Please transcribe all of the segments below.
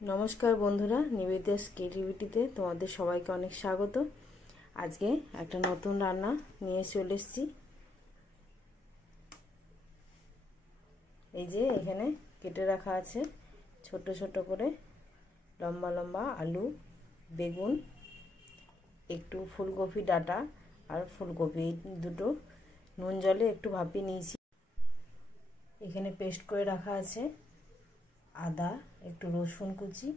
নমস্কার বন্ধুরা, নিবেদিতাস ক্রিয়েটিভিটিতে তোমাদের সবাইকে অনেক স্বাগত। আজকে একটা নতুন রান্না নিয়ে চলে এসেছি। এই যে এখানে কেটে রাখা আছে ছোট ছোট করে লম্বা লম্বা আলু, বেগুন, একটু ফুলকপি ডাঁটা আর ফুলকপি দুটো নুন জলে একটু ভাপিয়ে নিয়েছি। এখানে পেস্ট করে রাখা আছে আদা, একটু রসুন কুচি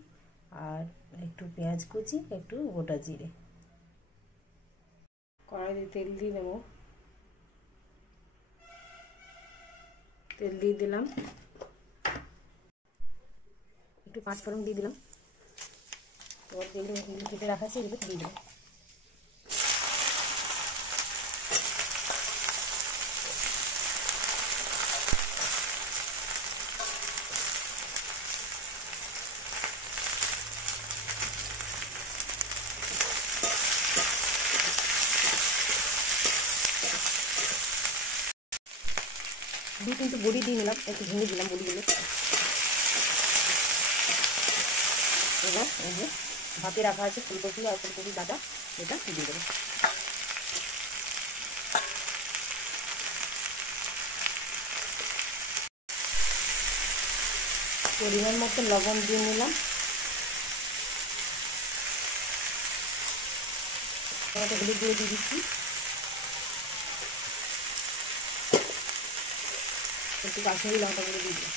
আর একটু পেঁয়াজ কুচি, একটু গোটা জিরে। কড়াইতে তেল দিয়ে দেব। তেল দিয়ে দিলাম, একটু পাঁচফোড়ন দিয়ে দিলাম। এবার তেল কেটে রাখা আছে এগুলো দিয়ে দেবো। দুই তিনটে বড়ি দিয়ে নিলাম, একটু ভেঙে দিলাম বড়িগুলো। এবার এই যে ভাপে রাখা আছে ফুলকপি আর ফুলকপি ডাঁটা, এটা দিয়ে দেবো। পরিমাণ মতো লবণ দিয়ে নিলাম। হলুদ দিয়ে দিচ্ছি, একটু কাশ্মীরি লঙ্কা করে দিয়ে দিই।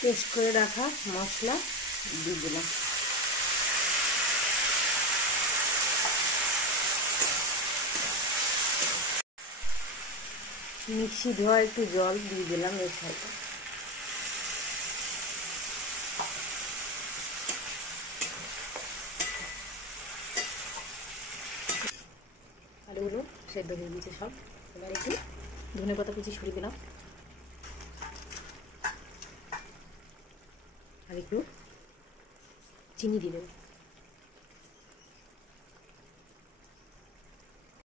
পেস্ট করে রাখা মশলা দিয়ে দিলাম। মিক্সি ধোয়া একটু জল দিয়ে দিলাম এর সাথে। আলুগুলো সেদ্ধ হয়ে গেছে সব। এবার একটু ধনেপাতা কুচি ছড়িয়ে দিলাম আর একটু চিনি দিয়ে দেবো।